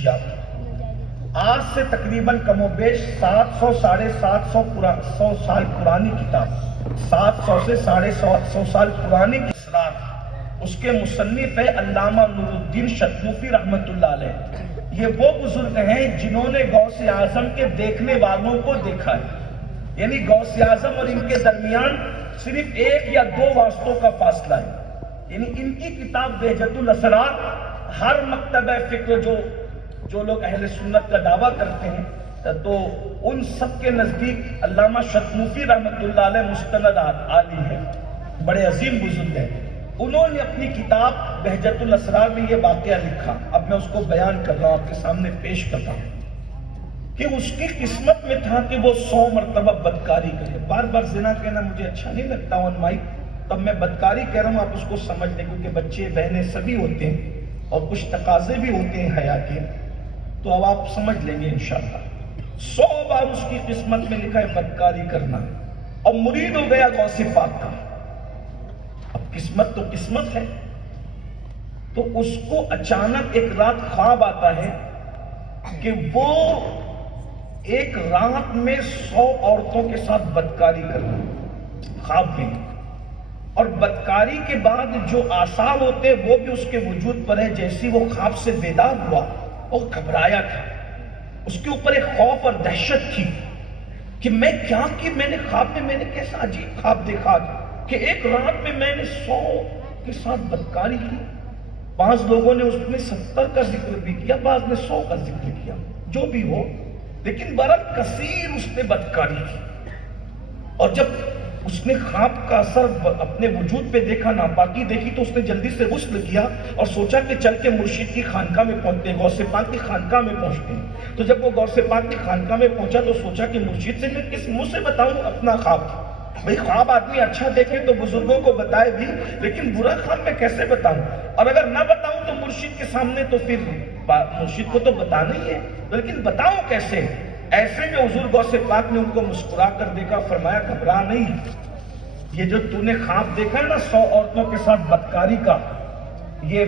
جی آپ آج سے تقریباً کم و بیش 700 ساڑھے 700 سال پرانی کتاب، 700 سے 750 سال پرانی اسرار، اس کے مصنف ہے علامہ نور الدین شتوفی رحمۃ اللہ علیہ۔ یہ وہ بزرگ ہیں جنہوں نے غوث اعظم کے دیکھنے والوں کو دیکھا ہے، یعنی غوث اعظم اور ان کے درمیان صرف 1 یا 2 واسطوں کا فاصلہ ہے۔ یعنی ان کی کتاب بہجت الاسرار ہر مکتبہ فکر جو لوگ اہل سنت کا دعویٰ کرتے ہیں تو ان سب کے نزدیک علامہ شتوفی رحمۃ اللہ علیہ مستند عالم ہے، بڑے عظیم بزرگ ہیں۔ انہوں نے اپنی کتاب بہجت الاسرار میں یہ واقعہ لکھا، اب میں اس کو بیان کر رہا ہوں، آپ کے سامنے پیش کرتا ہوں کہ اس کی قسمت میں تھا کہ وہ 100 مرتبہ بدکاری کرے۔ بار بار زنا کہنا مجھے اچھا نہیں لگتا آن مائک، تب میں بدکاری کہہ رہا ہوں، آپ اس کو سمجھ لیں، کیونکہ بچے بہنیں سبھی ہوتے ہیں اور کچھ تقاضے بھی ہوتے ہیں حیا کے، تو اب آپ سمجھ لیں گے انشاءاللہ۔ 100 بار اس کی قسمت میں لکھا ہے بدکاری کرنا، اور مرید ہو گیا غوث پاک کا۔ اب قسمت تو قسمت ہے، تو اس کو اچانک ایک رات خواب آتا ہے کہ وہ ایک رات میں 100 عورتوں کے ساتھ بدکاری کرنا، خواب میں، اور بدکاری کے بعد جو آثار ہوتے وہ بھی اس کے وجود پر ہے۔ جیسی وہ خواب سے بیدار ہوا، وہ گھبرایا تھا، اس کے اوپر ایک خوف اور دہشت تھی کہ میں کیا، کہ میں نے خواب میں کیسا عجیب خواب دیکھا کہ ایک رات میں نے 100 کے ساتھ بدکاری کی۔ بعض لوگوں نے اس میں 70 کا ذکر بھی کیا، بعض نے 100 کا ذکر کیا، جو بھی ہو، لیکن برحال کثیر اس نے بدکاری کی۔ اور جب اس نے خواب کا اثر اپنے وجود پہ دیکھا، ناپاکی دیکھی، تو اس نے جلدی سے غسل کیا اور سوچا کہ چل کے مرشد کی خانقاہ میں پہنچتے ہیں، غوث پاک کی خانقاہ میں پہنچتے ہیں۔ تو جب وہ غوث پاک کی خانقاہ میں پہنچا تو سوچا کہ مرشد سے میں کس منہ سے بتاؤں اپنا خواب؟ بھئی خواب آدمی اچھا دیکھے تو بزرگوں کو بتائے بھی، لیکن برا خواب میں کیسے بتاؤں؟ اور اگر نہ بتاؤں تو مرشد کے سامنے تو پھر مرشد کو تو بتانا ہی ہے، لیکن بتاؤں کیسے؟ ایسے میں حضور غوث پاک نے ان کو مسکرا کر دیکھا، فرمایا گھبرا نہیں، یہ جو تو نے خواب دیکھا ہے نا 100 عورتوں کے ساتھ بدکاری کا، یہ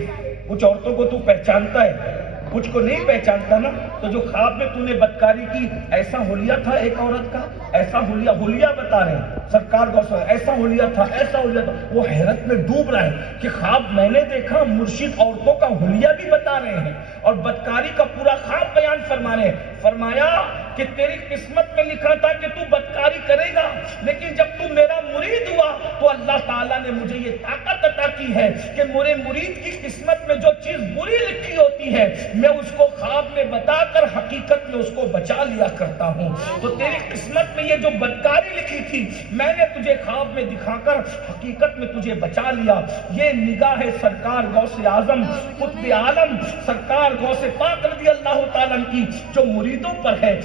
کچھ عورتوں کو تو پہچانتا ہے، کچھ کو نہیں پہچانتا نا، تو جو خواب میں تو نے بدکاری کی، ایسا حلیہ تھا ایک عورت کا، ایسا حلیہ بتا رہے ہیں سرکار غوث، ایسا حلیہ تھا، ایسا حلیہ تھا۔ وہ حیرت میں ڈوب رہا ہے کہ خواب میں نے دیکھا، مرشد عورتوں کا حلیہ بھی بتا رہے ہیں اور بدکاری کا پورا خواب بیان فرما رہے ہیں۔ فرمایا کہ تیری قسمت میں لکھا تھا کہ تو بدکاری کرے گا، لیکن جب تو میرا مرید ہوا تو اللہ تعالیٰ نے مجھے یہ طاقت عطا کی ہے کہ میرے مرید کی قسمت میں جو چیز بری لکھی ہوتی ہے میں اس کو خواب میں بتا کر حقیقت میں اس کو بچا لیا کرتا ہوں۔ تو تیری قسمت میں یہ جو بدکاری لکھی تھی میں نے تجھے خواب میں دکھا کر حقیقت میں تجھے بچا لیا۔ یہ نگاہ ہے سرکار غوث اعظم قطب عالم سرکار غوث پاک رضی اللہ تعالیٰ کی جو مریدوں پر ہے۔